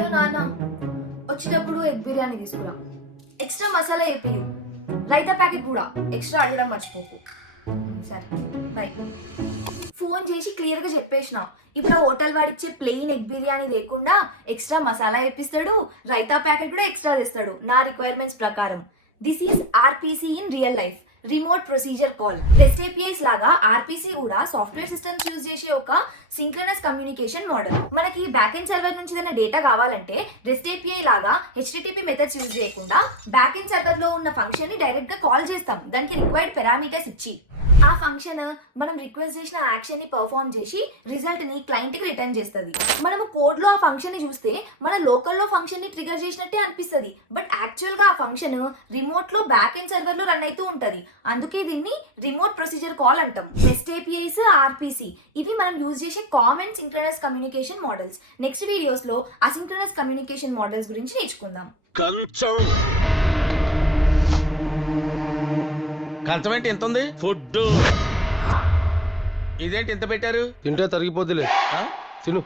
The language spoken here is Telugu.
హలో నాన్న, వచ్చేటప్పుడు ఎగ్ బిర్యానీ తీసుకురా. ఎక్స్ట్రా మసాలా వేపియు. రైతా ప్యాకెట్ కూడా ఎక్స్ట్రా అడగడం మర్చిపోకు. సరే బాయ్. ఫోన్ చేసి క్లియర్గా చెప్పేసిన. ఇప్పుడు ఆ హోటల్ వాడిచ్చే ప్లెయిన్ ఎగ్ బిర్యానీ లేకుండా ఎక్స్ట్రా మసాలా వేపిస్తాడు, రైతా ప్యాకెట్ కూడా ఎక్స్ట్రా తెస్తాడు నా రిక్వైర్మెంట్స్ ప్రకారం. This is RPC in real life, remote procedure call. Rest APIs లాగా ఆర్పీసీ కూడా సాఫ్ట్వేర్ సిస్టమ్స్ యూజ్ చేసే ఒక సింక్రనస్ కమ్యూనికేషన్ మోడల్. మనకి బ్యాక్ ఎండ్ సర్వర్ నుంచి ఏదైనా డేటా కావాలంటే రెస్ట్ ఏపీఐ లాగా హెచ్టిటిపి మెథడ్స్ యూజ్ చేయకుండా బ్యాక్ ఎండ్ సర్వర్ లో ఉన్న ఫంక్షన్ ని డైరెక్ట్ గా కాల్ చేస్తాం, దానికి రిక్వైర్డ్ పారామీటర్స్ ఇచ్చి. ఆ ఫంక్షన్ మనం రిక్వెస్ట్ చేసిన యాక్షన్ ని పర్ఫామ్ చేసి రిజల్ట్ ని క్లయింట్ కి రిటర్న్ చేస్తుంది. మనము కోడ్ లో ఆ ఫంక్షన్ ని చూస్తే మన లోకల్లో ఫంక్షన్ ని ట్రిగర్ చేసినట్టే అనిపిస్తుంది, బట్ యాక్చువల్ గా ఆ ఫంక్షన్ రిమోట్ లో బ్యాక్ ఎండ్ సర్వర్ లో రన్ అవుతూ ఉంటది. అందుకే దీన్ని రిమోట్ ప్రొసీజర్ కాల్ అంటాం. రెస్ట్ ఏపీఐస్, ఆర్పీసీ ఇవి మనం యూజ్ చేసే common synchronous communication models. Next videos లో అసింక్రనస్ కమ్యూనికేషన్ మోడల్స్ గురించి నేర్చుకుందాం. కంచం ఏంటి ఎంత ఉంది? ఫుడ్ ఇదేంటి ఎంత పెట్టారు? తింటే తరిగిపోద్దిలే. తిను.